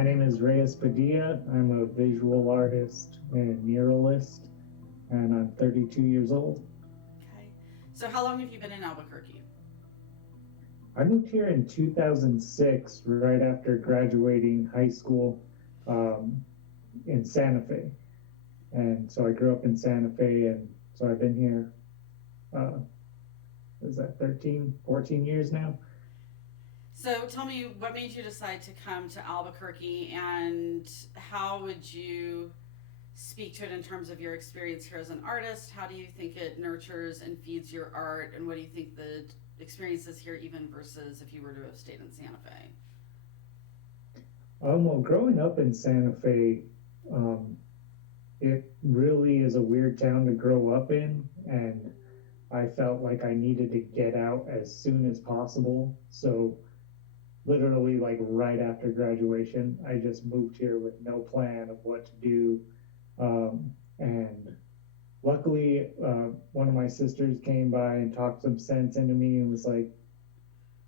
My name is Reyes Padilla. I'm a visual artist and muralist, and I'm 32 years old. Okay. So how long have you been in Albuquerque? I moved here in 2006, right after graduating high school um, in Santa Fe. And so I grew up in Santa Fe, and so I've been here, uh, is that 13, 14 years now? So tell me what made you decide to come to Albuquerque and how would you speak to it in terms of your experience here as an artist? How do you think it nurtures and feeds your art? And what do you think the experience is here even versus if you were to have stayed in Santa Fe? Well, growing up in Santa Fe, um, it really is a weird town to grow up in, and I felt like I needed to get out as soon as possible. So literally like right after graduation, I just moved here with no plan of what to do. And luckily, one of my sisters came by and talked some sense into me and was like,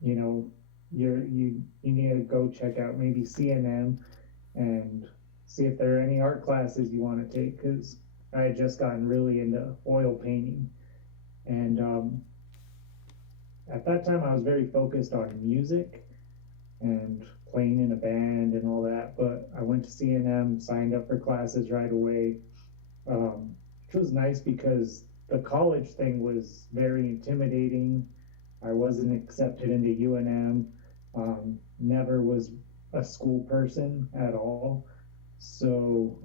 you know, you need to go check out maybe CNM and see if there are any art classes you want to take because I had just gotten really into oil painting. And at that time, I was very focused on music and playing in a band and all that. But I went to CNM, signed up for classes right away, which was nice because the college thing was very intimidating. I wasn't accepted into UNM, never was a school person at all. So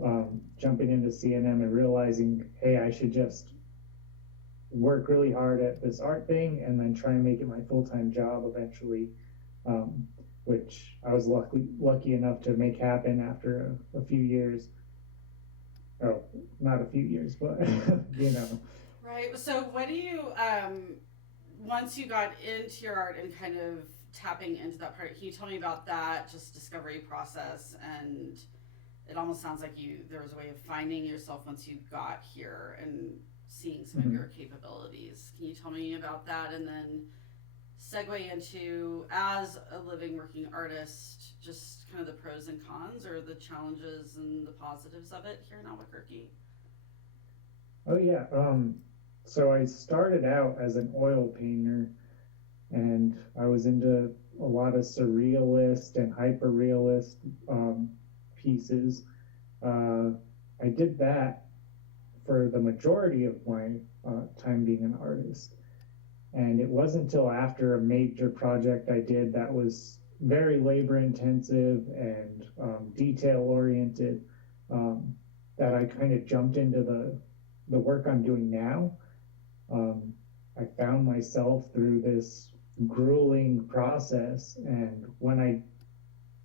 jumping into CNM and realizing, hey, I should just work really hard at this art thing and then try and make it my full-time job eventually, um, which I was lucky enough to make happen after a few years. Oh, not a few years, but you know. Right. So what do you once you got into your art and kind of tapping into that part, can you tell me about that just discovery process and it almost sounds like you there was a way of finding yourself once you got here and seeing some of your Mhm. capabilities. Can you tell me about that and then segue into as a living working artist, just kind of the pros and cons or the challenges and the positives of it here in Albuquerque? Oh yeah. So I started out as an oil painter, and I was into a lot of surrealist and hyper realist um, pieces. Uh, I did that for the majority of my time being an artist. And it wasn't until after a major project I did that was very labor intensive and detail oriented um, that I kind of jumped into the work I'm doing now. Um, I found myself through this grueling process, and when I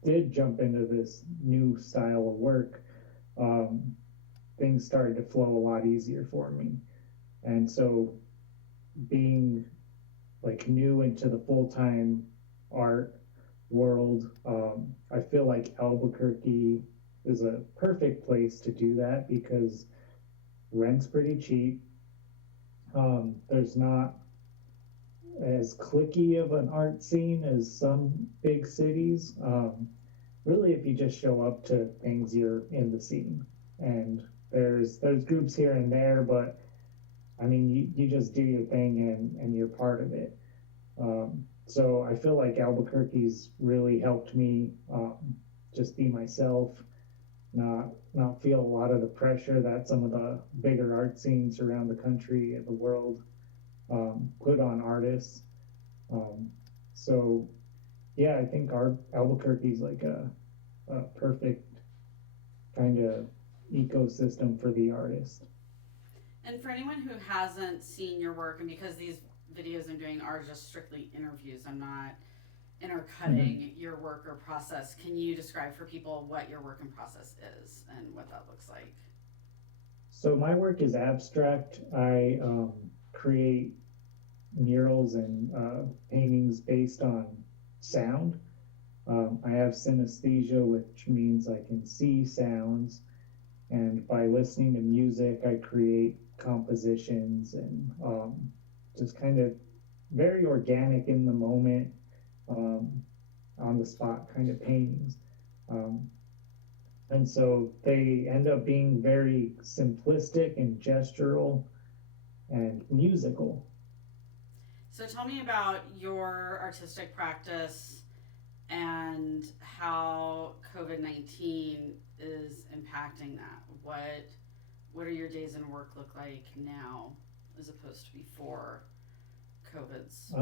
did jump into this new style of work, um, things started to flow a lot easier for me. And so being like new into the full time art world, I feel like Albuquerque is a perfect place to do that because rent's pretty cheap. There's not as clicky of an art scene as some big cities. Really, if you just show up to things, you're in the scene. And there's groups here and there, but I mean, you just do your thing and you're part of it. So I feel like Albuquerque's really helped me just be myself, not feel a lot of the pressure that some of the bigger art scenes around the country and the world put on artists. Um, so yeah, I think our Albuquerque's like a perfect kind of ecosystem for the artist. And for anyone who hasn't seen your work, and because these videos I'm doing are just strictly interviews, I'm not Mm-hmm. intercutting your work or process. Can you describe for people what your work and process is and what that looks like? So my work is abstract. I create murals and paintings based on sound. I have synesthesia, which means I can see sounds, and by listening to music, I create compositions and just kind of very organic in the moment, um, on the spot kind of paintings. Um, And so they end up being very simplistic and gestural and musical. So tell me about your artistic practice and how COVID-19 is impacting that. What are your days in work look like now as opposed to before COVID's?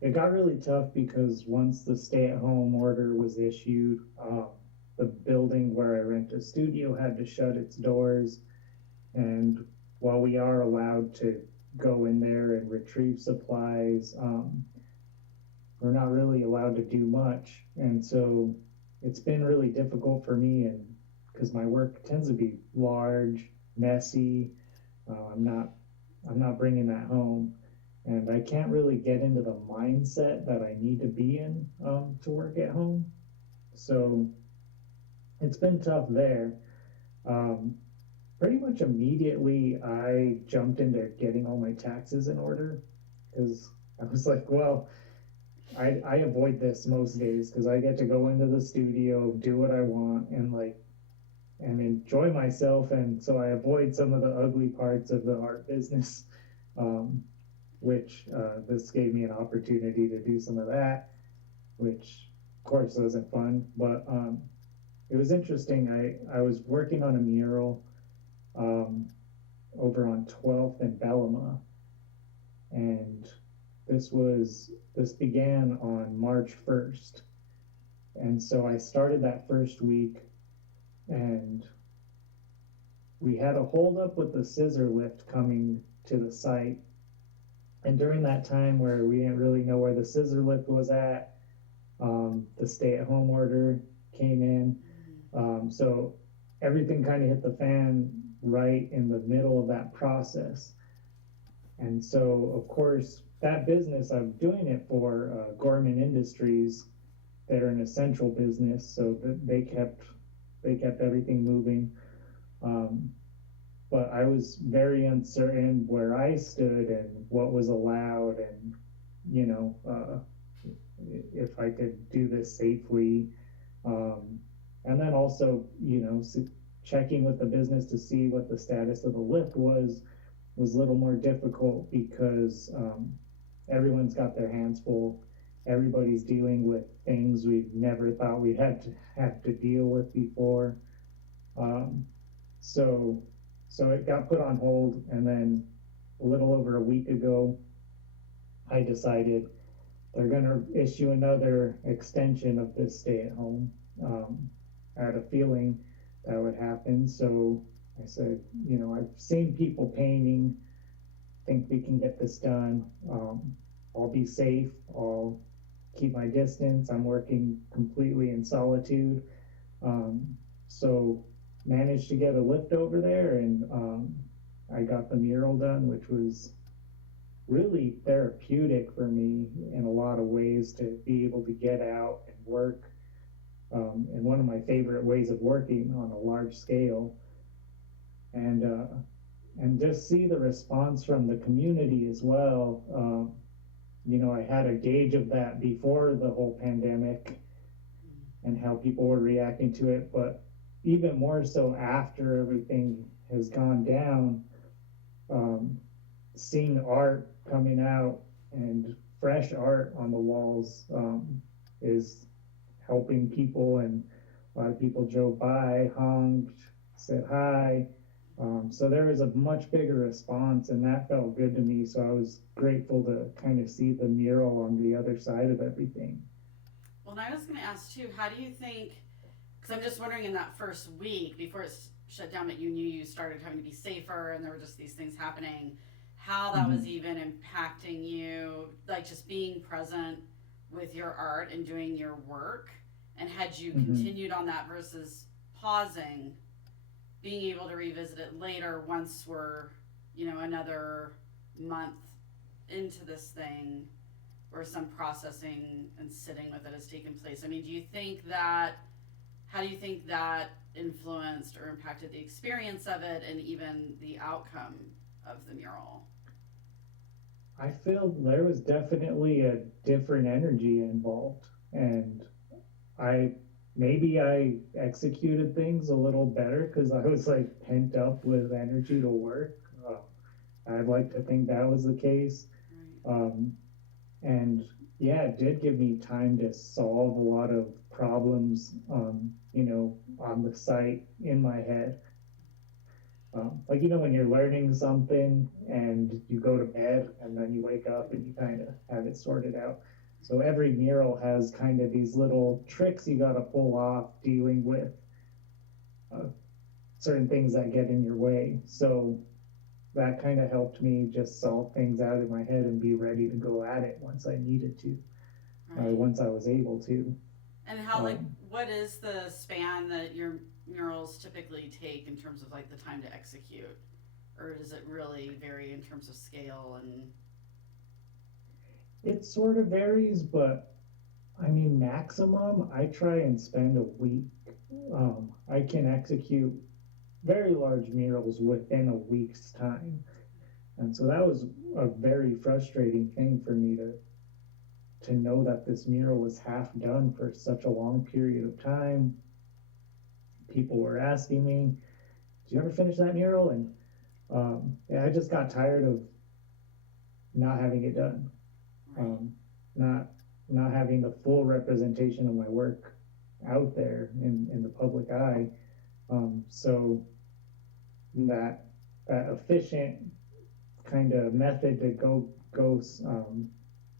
It got really tough because once the stay-at-home order was issued, the building where I rent a studio had to shut its doors. And while we are allowed to go in there and retrieve supplies, we're not really allowed to do much. And so it's been really difficult for me, and because my work tends to be large, messy, I'm not bringing that home, and I can't really get into the mindset that I need to be in to work at home. So it's been tough there. Um, Pretty much immediately, I jumped into getting all my taxes in order because I was like, well, I avoid this most days because I get to go into the studio, do what I want, and enjoy myself, and so I avoid some of the ugly parts of the art business, um, which this gave me an opportunity to do some of that, which of course wasn't fun, but it was interesting. I was working on a mural um, over on 12th and Bellama, and this began on March 1st, and so I started that first week, and we had a holdup with the scissor lift coming to the site. And during that time where we didn't really know where the scissor lift was at, the stay-at-home order came in. So everything kind of hit the fan right in the middle of that process. And so, of course, that business, I'm doing it for Gorman Industries. They're an essential business, so that they kept everything moving. Um, but I was very uncertain where I stood and what was allowed, and you know, if I could do this safely. And then also, checking with the business to see what the status of the lift was a little more difficult because everyone's got their hands full. Everybody's dealing with things we've never thought we'd have to deal with before. Um, so it got put on hold, and then a little over a week ago, I decided they're going to issue another extension of this stay at home. I had a feeling that would happen, so I said, I've seen people painting, think we can get this done. I'll be safe. I'll keep my distance. I'm working completely in solitude. So managed to get a lift over there, and I got the mural done, which was really therapeutic for me in a lot of ways to be able to get out and work. And one of my favorite ways of working on a large scale, and just see the response from the community as well. I had a gauge of that before the whole pandemic and how people were reacting to it, but even more so after everything has gone down, seeing art coming out and fresh art on the walls is helping people, and a lot of people drove by, honked, said hi. So there was a much bigger response, and that felt good to me. So I was grateful to kind of see the mural on the other side of everything. Well, and I was going to ask too, how do you think, because I'm just wondering in that first week before it's shut down, that you knew you started having to be safer and there were just these things happening, how that was even impacting you, like just being present with your art and doing your work, and had you continued on that versus pausing, being able to revisit it later once we're, another month into this thing where some processing and sitting with it has taken place. I mean, how do you think that influenced or impacted the experience of it and even the outcome of the mural? I feel there was definitely a different energy involved, and I maybe I executed things a little better because I was like pent up with energy to work. I'd like to think that was the case. Right. And yeah, it did give me time to solve a lot of problems, on the site in my head. Like, when you're learning something and you go to bed and then you wake up and you kind of have it sorted out. So every mural has kind of these little tricks you got to pull off dealing with uh, certain things that get in your way. So that kind of helped me just solve things out in my head and be ready to go at it once I needed to, Right. once I was able to. And how, like, Um, what is the span that your murals typically take in terms of like the time to execute? Or does it really vary in terms of scale and it sort of varies, but I mean, maximum, I try and spend a week. I can execute very large murals within a week's time. And so that was a very frustrating thing for me to know that this mural was half done for such a long period of time. People were asking me, "Did you ever finish that mural?" And yeah, I just got tired of not having it done, right? not not having the full representation of my work out there in the public eye. So that that efficient kind of method to go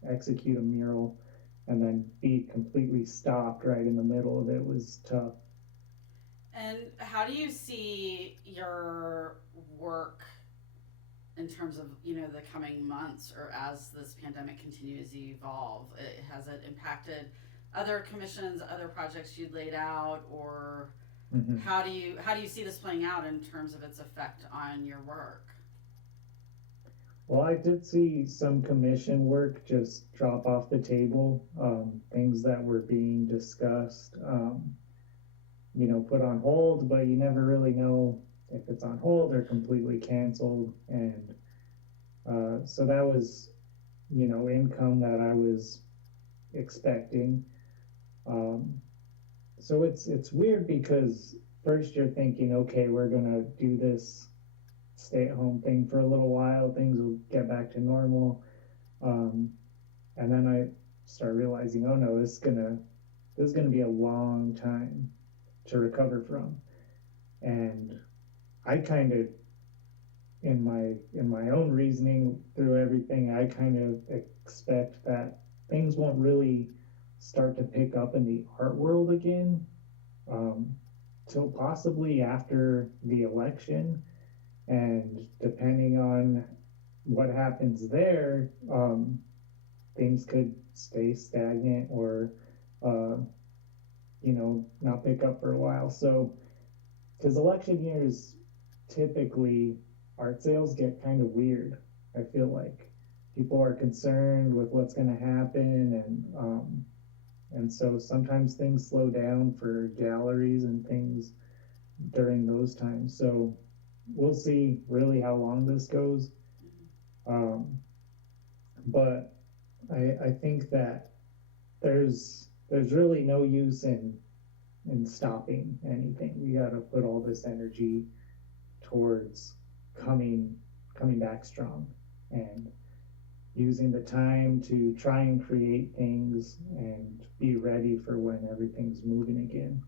execute a mural and then be completely stopped right in the middle of it was tough. And how do you see your work in terms of the coming months or as this pandemic continues to evolve? Has it impacted other commissions, other projects you'd laid out, or Mm-hmm. how do you see this playing out in terms of its effect on your work? Well, I did see some commission work just drop off the table, things that were being discussed, put on hold, but you never really know if it's on hold or completely canceled. And so that was, income that I was expecting. Um, so it's weird because first you're thinking, okay, we're gonna do this stay-at-home thing for a little while, things will get back to normal. Um, and then I start realizing, oh no, this is gonna be a long time to recover from. And I kind of, in my own reasoning through everything, I kind of expect that things won't really start to pick up in the art world again, um, till possibly after the election. And depending on what happens there, things could stay stagnant or, uh, not pick up for a while. So, because election years typically art sales get kind of weird. I feel like people are concerned with what's going to happen, and so sometimes things slow down for galleries and things during those times. So we'll see really how long this goes. Um, but I think that there's really no use in stopping anything. We got to put all this energy towards coming coming back strong and using the time to try and create things and be ready for when everything's moving again.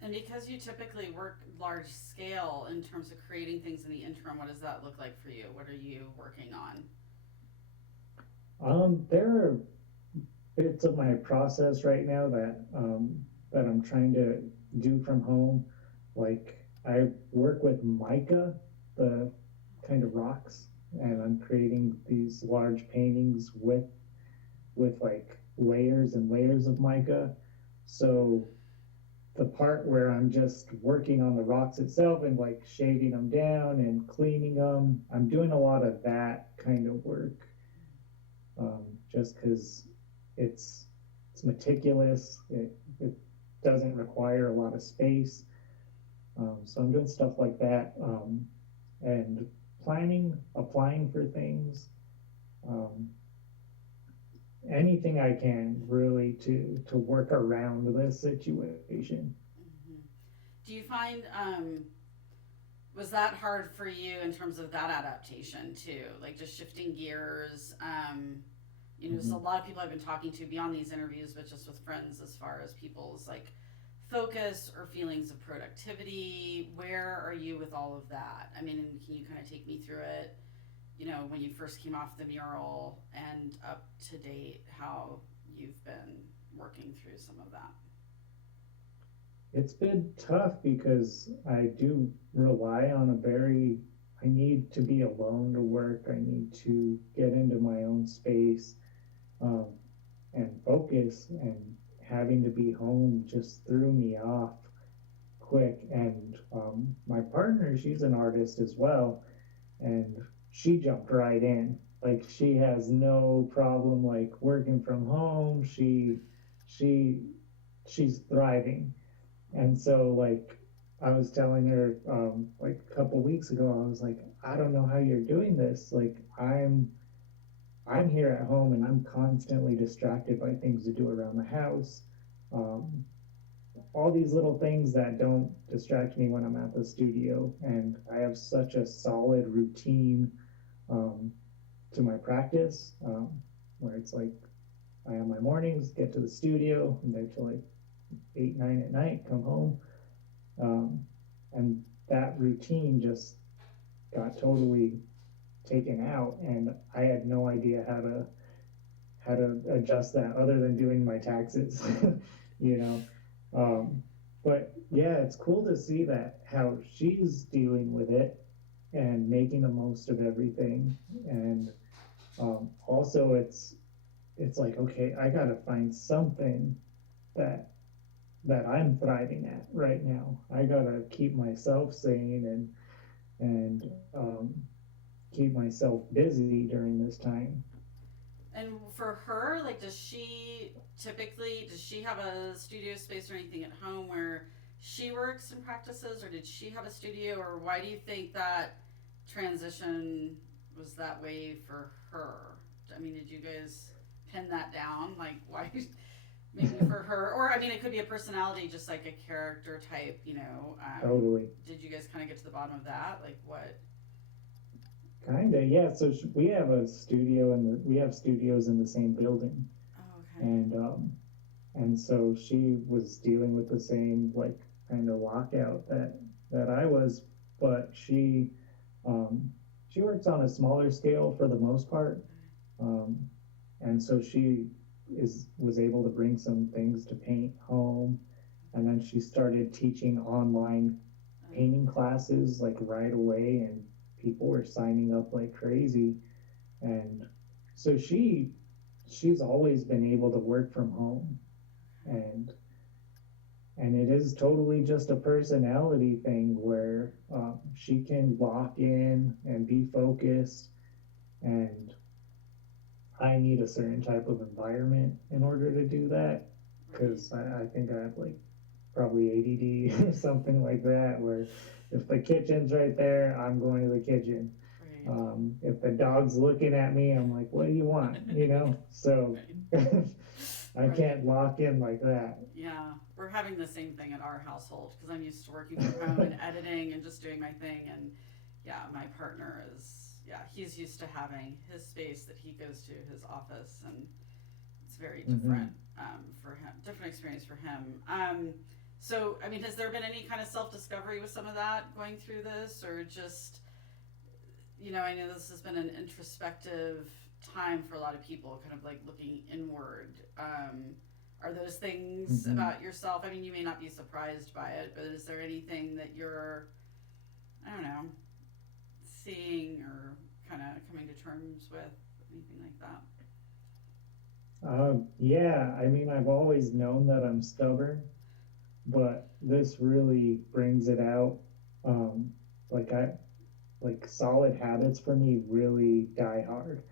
And because you typically work large scale in terms of creating things in the interim, what does that look like for you? What are you working on? There are bits of my process right now that I'm trying to do from home. Like I work with mica, the kind of rocks, and I'm creating these large paintings with like layers and layers of mica. So the part where I'm just working on the rocks itself and like shaving them down and cleaning them, I'm doing a lot of that kind of work, just because it's it's meticulous. It doesn't require a lot of space. So I'm doing stuff like that, and planning, applying for things, um, anything I can really to work around this situation. Hmm. Do you find was that hard for you in terms of that adaptation too? Like just shifting gears. So a Mhm. lot of people I've been talking to beyond these interviews, but just with friends, as far as people's like focus or feelings of productivity. Where are you with all of that? I mean, can you kind of take me through it? When you first came off the mural and up to date, how you've been working through some of that. It's been tough because I do rely on I need to be alone to work. I need to get into my own space, um, and focus, and having to be home just threw me off quick. And my partner, she's an artist as well, and she jumped right in. Like she has no problem like working from home. She she's thriving. And so like I was telling her like a couple weeks ago, I was like, I don't know how you're doing this. Like I'm here at home and I'm constantly distracted by things to do around the house. Um, all these little things that don't distract me when I'm at the studio. And I have such a solid routine um, to my practice, where it's like I have my mornings, get to the studio, and there till like 8, 9 at night, come home. Um, and that routine just got totally taken out, and I had no idea how to adjust that other than doing my taxes, you know. But yeah, it's cool to see that how she's dealing with it and making the most of everything. And also, it's like, okay, I gotta find something that I'm thriving at right now. I gotta keep myself sane and keep myself busy during this time. And for her, like, does she have a studio space or anything at home where she works and practices, or did she have a studio, or why do you think that transition was that way for her? I mean, did you guys pin that down? Like, why? Maybe for her, or I mean, it could be a personality, just like a character type. Totally. Did you guys kind of get to the bottom of that? Like, what? Kinda, yeah. So we have a studio, and we have studios in the same building, Oh, okay. and so she was dealing with the same like kind of lockout that I was, but um, she works on a smaller scale for the most part, um, and so she is was able to bring some things to paint home, and then she started teaching online painting classes like right away, and people were signing up like crazy. And so she's always been able to work from home, and it is totally just a personality thing where she can lock in and be focused, and I need a certain type of environment in order to do that, Right. because I think I have like probably ADD or something like that, where if the kitchen's right there, I'm going to the kitchen. Right. If the dog's looking at me, I'm like, what do you want? So Right. I Right. can't lock in like that. Yeah, we're having the same thing in our household because I'm used to working from home and editing and just doing my thing. And yeah, my partner he's used to having his space that he goes to, his office, and it's very Mm-hmm. different for him, different experience for him. So, I mean, has there been any kind of self discovery with some of that going through this, or just, I know this has been an introspective time for a lot of people, kind of like looking inward. Are those things Mm-hmm. about yourself? I mean, you may not be surprised by it, but is there anything that you're, I don't know, seeing or kind of coming to terms with, anything like that? Yeah, I mean, I've always known that I'm stubborn, but this really brings it out. Um, like I like solid habits for me really die hard.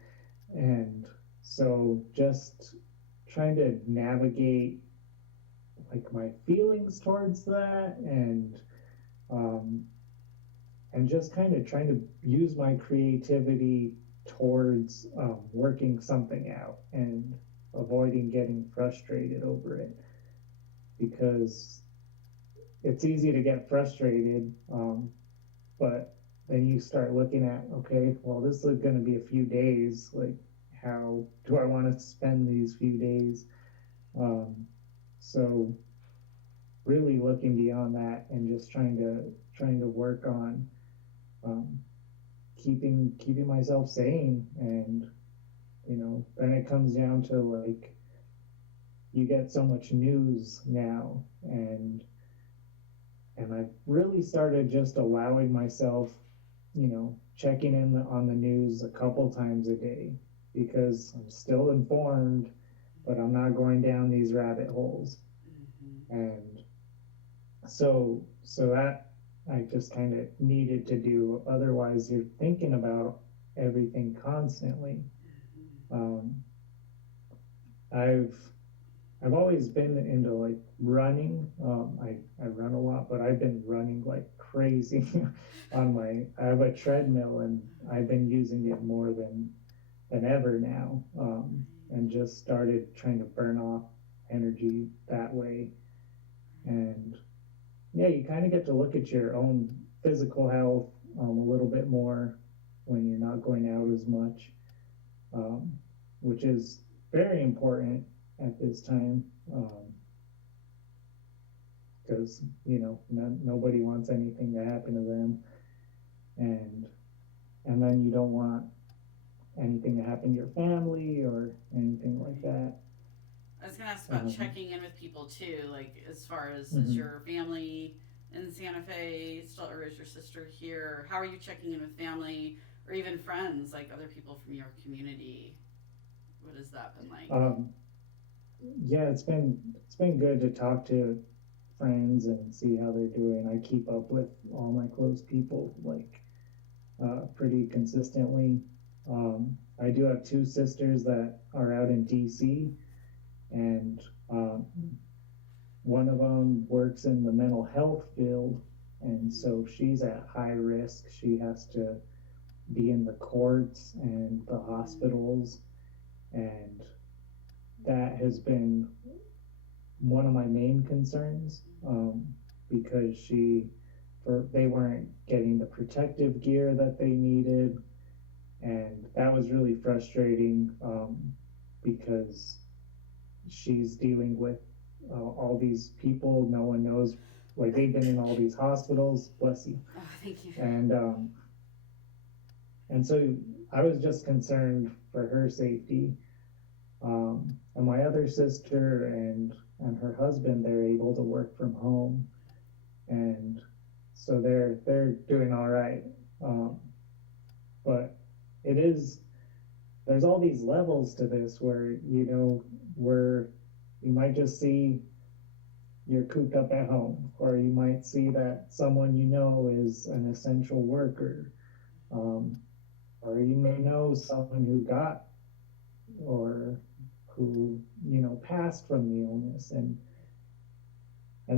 And so just trying to navigate like my feelings towards that, um, and just kind of trying to use my creativity towards working something out. And avoiding getting frustrated over it, because it's easy to get frustrated, but then you start looking at, okay, well, this is going to be a few days. Like, how do I want to spend these few days? Um, so really looking beyond that and just trying to work on, um, keeping myself sane. And then it comes down to, like, you get so much news now, and I've really started just allowing myself, checking in on the news a couple times a day, because I'm still informed, but I'm not going down these rabbit holes. Mm-hmm. And so that I just kind of needed to do. Otherwise, you're thinking about everything constantly. Um, I've I've always been into, like, running. I run a lot, but I've been running like crazy I have a treadmill, and I've been using it more than ever now. And just started trying to burn off energy that way. And yeah, you kind of get to look at your own physical health, a little bit more when you're not going out as much, um, which is very important at this time, because nobody wants anything to happen to them, and then you don't want anything to happen to your family or anything like that. I was gonna ask about checking in with people too, like as far as is Mhm. your family in Santa Fe still, or is your sister here? How are you checking in with family or even friends, like other people from your community? What has that been like? um, yeah, it's been good to talk to friends and see how they're doing. I keep up with all my close people, like, pretty consistently. I do have two sisters that are out in DC, and one of them works in the mental health field, and so she's at high risk. She has to be in the courts and the hospitals, and that has been one of my main concerns, because they weren't getting the protective gear that they needed, and that was really frustrating, because she's dealing with, all these people no one knows, like, they've been in all these hospitals, bless you. Oh, thank you. And so I was just concerned for her safety. And my other sister and her husband, they're able to work from home, and so they're doing all right. But it is there's all these levels to this, where where you might just see you're cooped up at home, or you might see that someone is an essential worker, um, or you may know someone who got, or who passed from the illness, and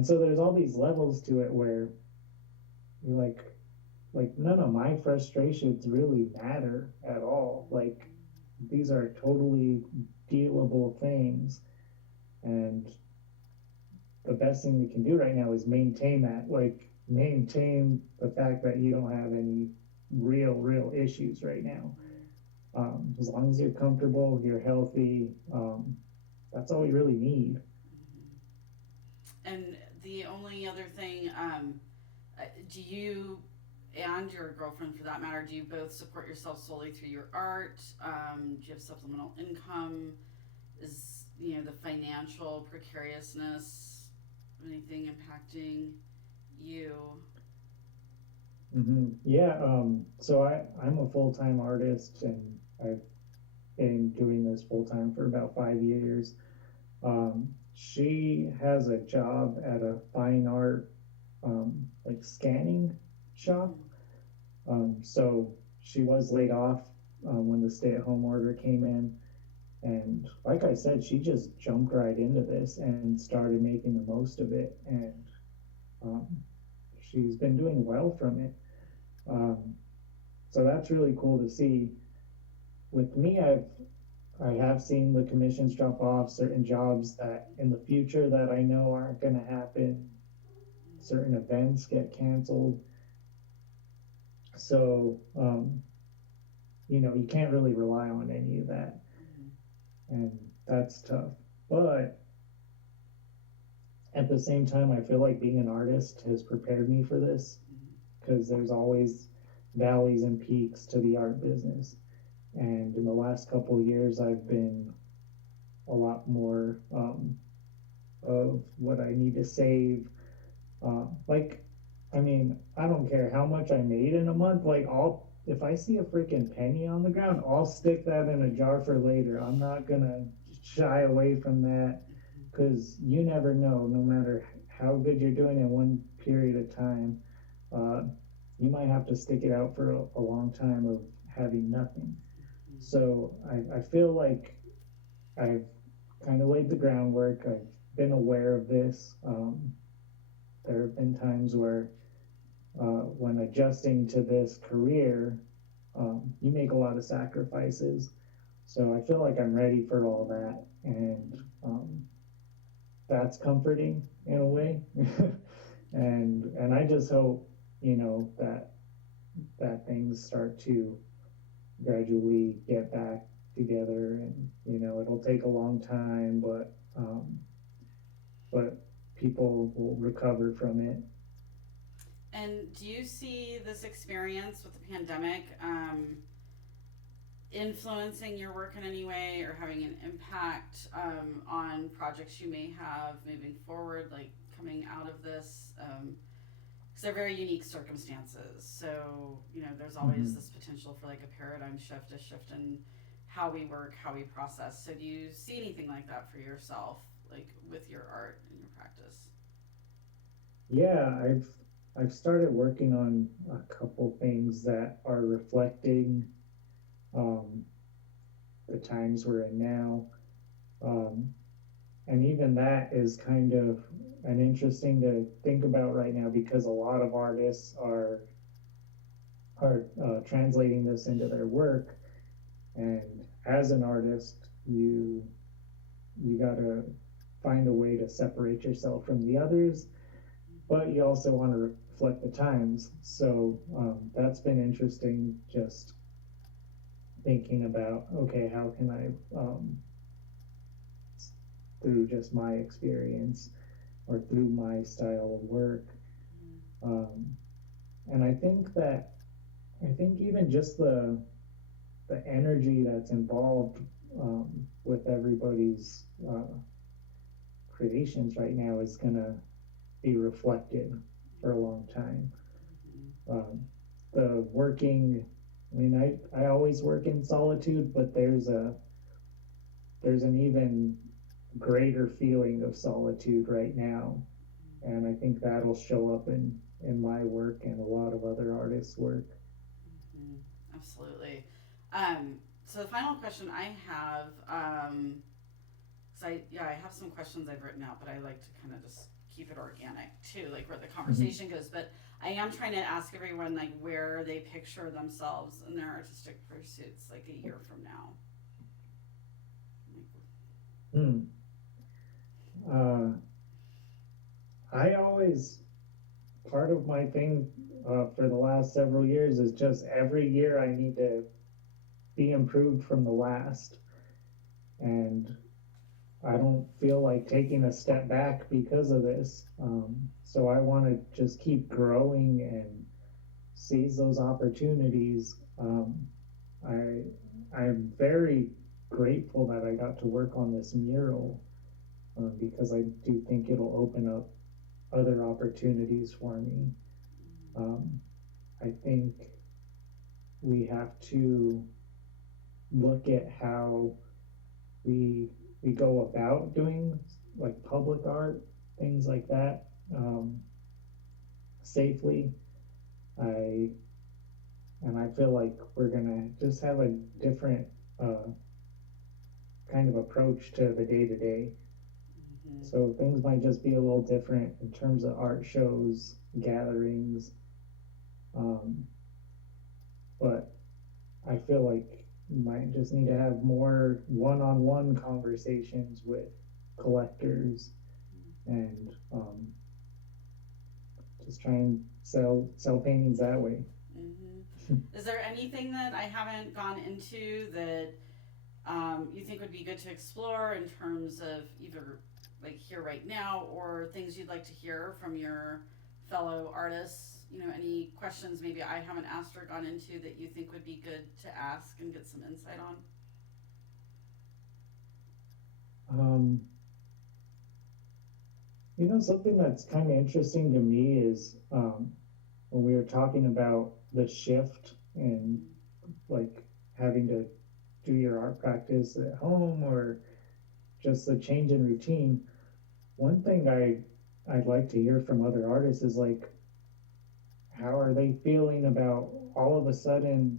so there's all these levels to it, where you're like none of my frustrations really matter at all. Like, these are totally dealable things, and the best thing we can do right now is maintain that, like, maintain the fact that you don't have any real issues right now. As long as you're comfortable, you're healthy, that's all we really need. And the only other thing, do you and your girlfriend, for that matter, do you both support yourself solely through your art? Do you have supplemental income? Is the financial precariousness anything impacting you? Yeah, so I'm a full-time artist, and I've been doing this full-time for about 5 years. She has a job at a fine art, like, scanning shop. So she was laid off, when the stay-at-home order came in, and like I said, she just jumped right into this and started making the most of it, and um, she's been doing well from it. Um, so that's really cool to see. With me, I have seen the commissions drop off, certain jobs that in the future that I know aren't going to happen, certain events get canceled. So, you can't really rely on any of that. And that's tough. But at the same time, I feel like being an artist has prepared me for this because there's always valleys and peaks to the art business. And in the last couple of years, I've been a lot more of what I need to save. Like, I mean, I don't care how much I made in a month. Like, if I see a freaking penny on the ground, I'll stick that in a jar for later. I'm not gonna shy away from that because you never know. No matter how good you're doing in one period of time, uh, you might have to stick it out for a long time of having nothing. So I feel like I've kind of laid the groundwork. I've been aware of this. There have been times where, when adjusting to this career, you make a lot of sacrifices. So I feel like I'm ready for all that, and that's comforting in a way. And I just hope, that things start to gradually get back together, and it'll take a long time, but people will recover from it. And do you see this experience with the pandemic influencing your work in any way or having an impact on projects you may have moving forward, like coming out of this? Because they're very unique circumstances. So, there's always this potential for like a paradigm shift, a shift in how we work, how we process. So do you see anything like that for yourself, like with your art and your practice? Yeah, I've started working on a couple things that are reflecting um, the times we're in now. Um, and even that is kind of an interesting to think about right now because a lot of artists are translating this into their work. And as an artist, you gotta find a way to separate yourself from the others, but you also want to reflect the times. So that's been interesting, just thinking about, okay, how can I, through just my experience or through my style of work. Um, and I think even just the energy that's involved with everybody's creations right now is gonna be reflected for a long time. Um, the working, I mean, I always work in solitude, but there's an even greater feeling of solitude right now, and I think that'll show up in my work and a lot of other artists' work. Absolutely. So the final question I have, I have some questions I've written out, but I like to kind of just keep it organic too, like where the conversation goes. But I am trying to ask everyone like where they picture themselves in their artistic pursuits, like a year from now. Hmm. Uh, I always, part of my thing for the last several years is just every year I need to be improved from the last. And I don't feel like taking a step back because of this. So I want to just keep growing and seize those opportunities. I I'm very grateful that I got to work on this mural because I do think it'll open up other opportunities for me. Um, I think we have to look at how we we go about doing like public art, things like that, safely. I and I feel like we're gonna just have a different uh, kind of approach to the day to day. So things might just be a little different in terms of art shows, gatherings, um, but I feel like might just need to have more one-on-one conversations with collectors and just try and sell paintings that way. Is there anything that I haven't gone into that you think would be good to explore in terms of either like here right now or things you'd like to hear from your fellow artists? You know, any questions maybe I haven't asked or gone into that you think would be good to ask and get some insight on? Um, something that's kind of interesting to me is when we were talking about the shift and like having to do your art practice at home or just the change in routine. One thing I'd like to hear from other artists is like, how are they feeling about all of a sudden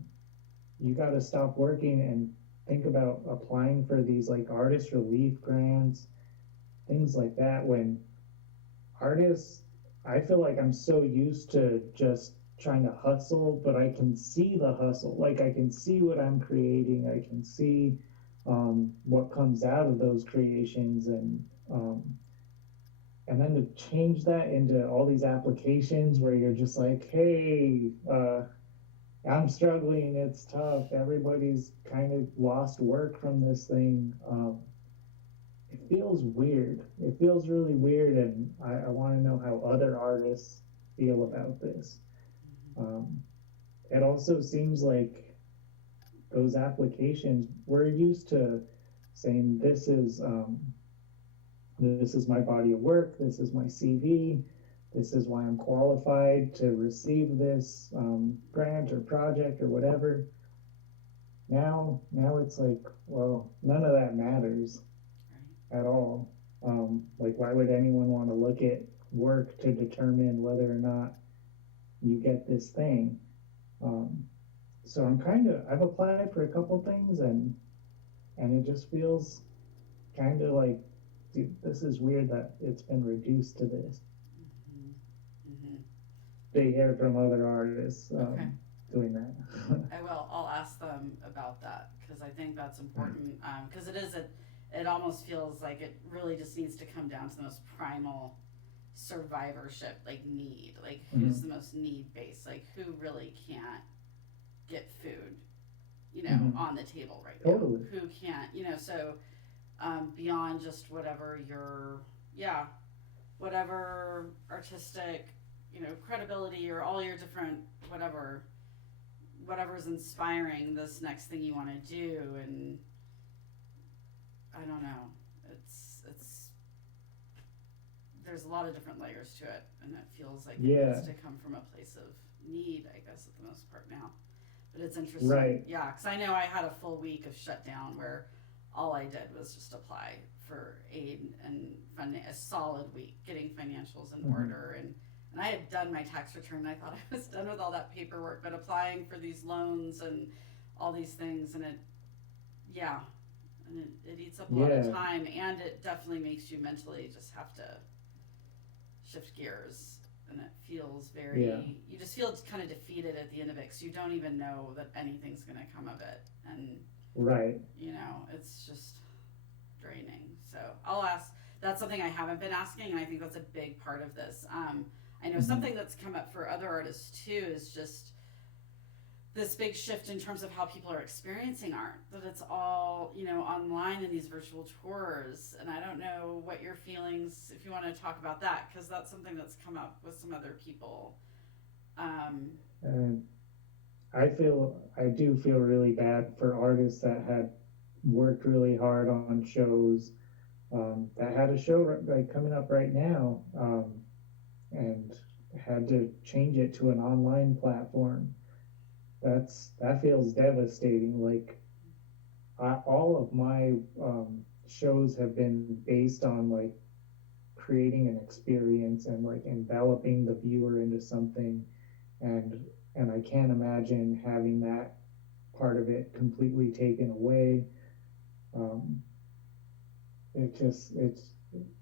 you got to stop working and think about applying for these like artist relief grants, things like that, when artists, I feel like I'm so used to just trying to hustle, but I can see the hustle. Like I can see what I'm creating. I can see what comes out of those creations, and then to change that into all these applications where you're just like, hey, I'm struggling. It's tough. Everybody's kind of lost work from this thing. It feels weird. It feels really weird, and I want to know how other artists feel about this. Um, it also seems like those applications, we're used to saying this is my body of work, this is my CV, this is why I'm qualified to receive this grant or project or whatever. Now it's like, well, none of that matters at all. Like, why would anyone want to look at work to determine whether or not you get this thing? So I've applied for a couple things, and it just feels kind of like, dude, this is weird that it's been reduced to this. To hear from other artists doing that. I will. I'll ask them about that because I think that's important. Because it almost feels like it really just needs to come down to the most primal survivorship, like need, like who's the most need based, like who really can't get food, on the table right now, who can't, so beyond just whatever whatever artistic, credibility or all your different whatever's inspiring this next thing you want to do. And I don't know, it's there's a lot of different layers to it, and it feels like it needs to come from a place of need, I guess, at the most part now. But it's interesting, right? Yeah, because I know I had a full week of shutdown where all I did was just apply for aid and funding, a solid week, getting financials in order, and I had done my tax return. I thought I was done with all that paperwork, but applying for these loans and all these things, and it eats up a lot of time, and it definitely makes you mentally just have to shift gears, and it feels you just feel kind of defeated at the end of it because you don't even know that anything's going to come of it, and it's just draining. So I'll ask. That's something I haven't been asking, and I think that's a big part of this. I know something that's come up for other artists too is just this big shift in terms of how people are experiencing art, that it's all, online in these virtual tours. And I don't know what your feelings, if you want to talk about that, because that's something that's come up with some other people. I do feel really bad for artists that had worked really hard on shows, that had a show like coming up right now, and had to change it to an online platform. That feels devastating. Like all of my shows have been based on like creating an experience and like enveloping the viewer into something, and I can't imagine having that part of it completely taken away.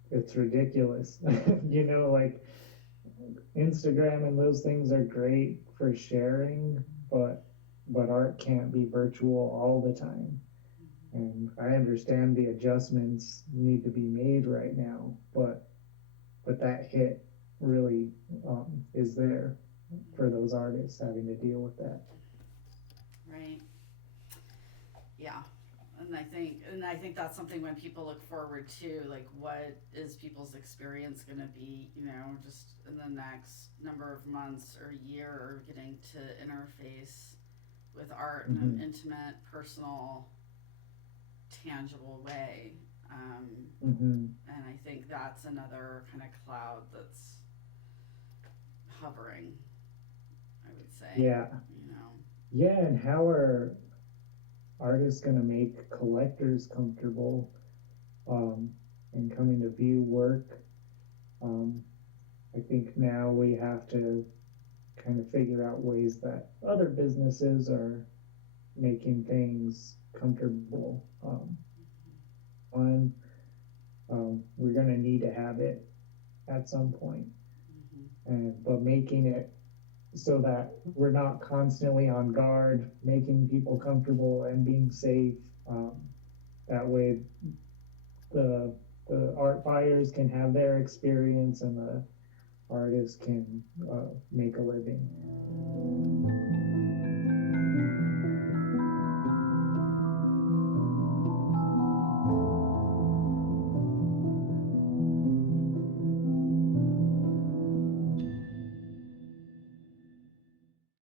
It's ridiculous. Like Instagram and those things are great for sharing, but but art can't be virtual all the time. And I understand the adjustments need to be made right now, but that hit really is there for those artists having to deal with that. Right. Yeah. And I think that's something when people look forward to, like, what is people's experience going to be, just in the next number of months or year, or getting to interface with art in an intimate, personal, tangible way. And I think that's another kind of cloud that's hovering, I would say. Yeah. Yeah, and how are artists going to make collectors comfortable and coming to view work? I think now we have to kind of figure out ways that other businesses are making things comfortable. One, we're going to need to have it at some point, but making it so that we're not constantly on guard, making people comfortable and being safe. That way, the art buyers can have their experience and the artists can make a living.